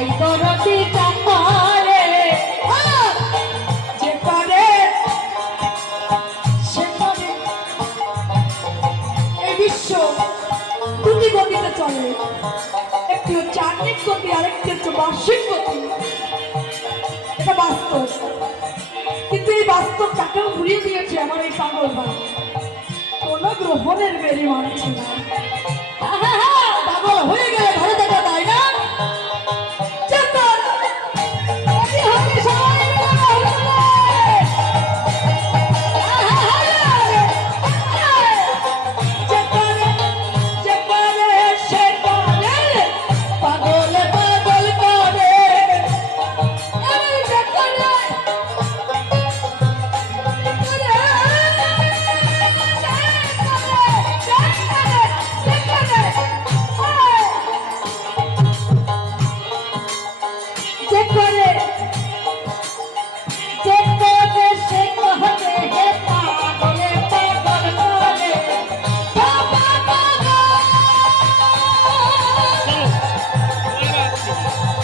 তাই দরদি কামারে যে করে সে করে। এই বিশ্ব দুটি গতিতে চলে, একটি হচ্ছে আহ্নিক গতি, আরেকটি হচ্ছে বার্ষিক গতি। এটা বাস্তব, কিন্তু এই বাস্তব তাকেও ঘুরিয়ে দিয়েছে আমার এই পাগল ভাই। কোনো গ্রহণের বেরি মানছে না।